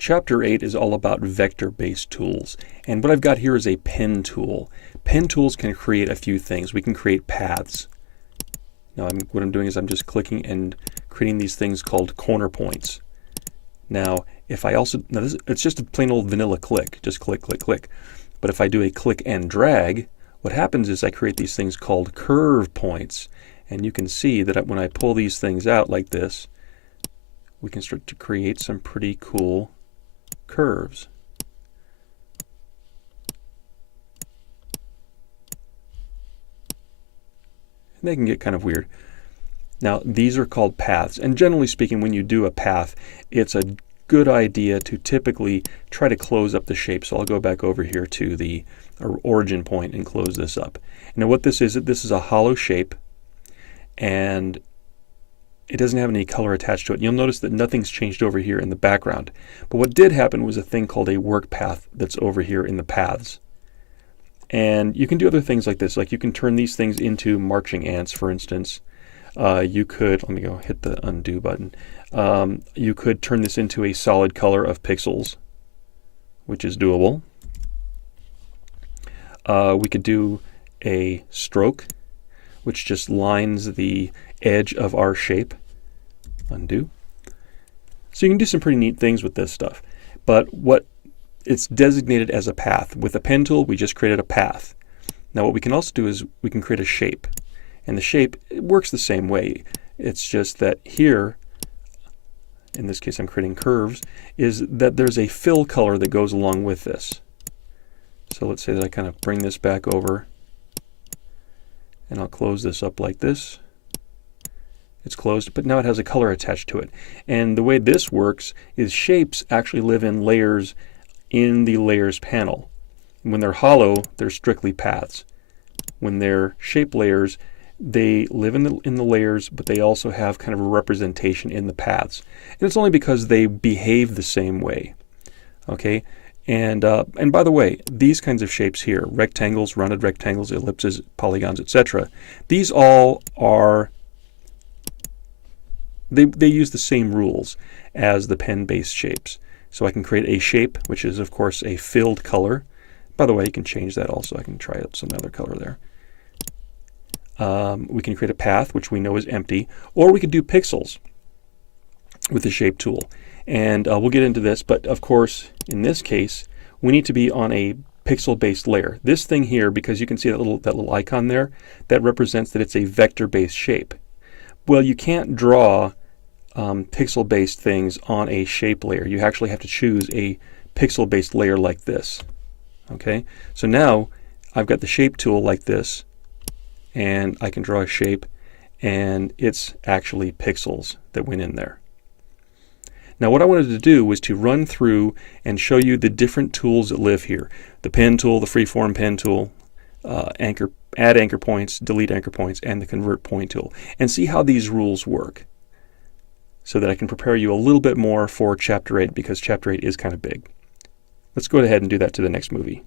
Chapter 8 is all about vector-based tools, and what I've got here is a pen tool. Pen tools can create a few things. We can create paths. Now what I'm doing is I'm just clicking and creating these things called corner points. Now if I also, it's just a plain old vanilla click, just click, click, click. But if I do a click and drag, what happens is I create these things called curve points. And you can see that when I pull these things out like this, we can start to create some pretty cool curves. And they can get kind of weird. Now these are called paths, and generally speaking, when you do a path, it's a good idea to typically try to close up the shape. So I'll go back over here to the origin point and close this up. Now what this is a hollow shape, and it doesn't have any color attached to it. You'll notice that nothing's changed over here in the background. But what did happen was a thing called a work path that's over here in the paths. And you can do other things like this, like you can turn these things into marching ants, for instance. You could, let me go hit the undo button. You could turn this into a solid color of pixels, which is doable. We could do a stroke, which just lines the edge of our shape. Undo. So you can do some pretty neat things with this stuff. But what it's designated as a path. With a pen tool, we just created a path. Now what we can also do is we can create a shape. And the shape, it works the same way. It's just that here, in this case I'm creating curves, is that there's a fill color that goes along with this. So let's say that I kind of bring this back over, and I'll close this up like this. It's closed, but now it has a color attached to it. And the way this works is shapes actually live in layers in the layers panel. When they're hollow, they're strictly paths. When they're shape layers, they live in the layers, but they also have kind of a representation in the paths. And it's only because they behave the same way. Okay? And by the way, these kinds of shapes here, rectangles, rounded rectangles, ellipses, polygons, etc., these all are, they use the same rules as the pen-based shapes. So I can create a shape, which is of course a filled color. By the way, you can change that also. I can try out some other color there. We can create a path, which we know is empty, or we could do pixels with the shape tool. And we'll get into this, but of course, in this case, we need to be on a pixel-based layer. This thing here, because you can see that little icon there, that represents that it's a vector-based shape. Well, you can't draw pixel-based things on a shape layer. You actually have to choose a pixel-based layer like this. Okay, so now I've got the shape tool like this, and I can draw a shape, and it's actually pixels that went in there. Now what I wanted to do was to run through and show you the different tools that live here. The pen tool, the freeform pen tool, add anchor points, delete anchor points, and the convert point tool, and see how these rules work, so that I can prepare you a little bit more for Chapter 8, because Chapter 8 is kind of big. Let's go ahead and do that to the next movie.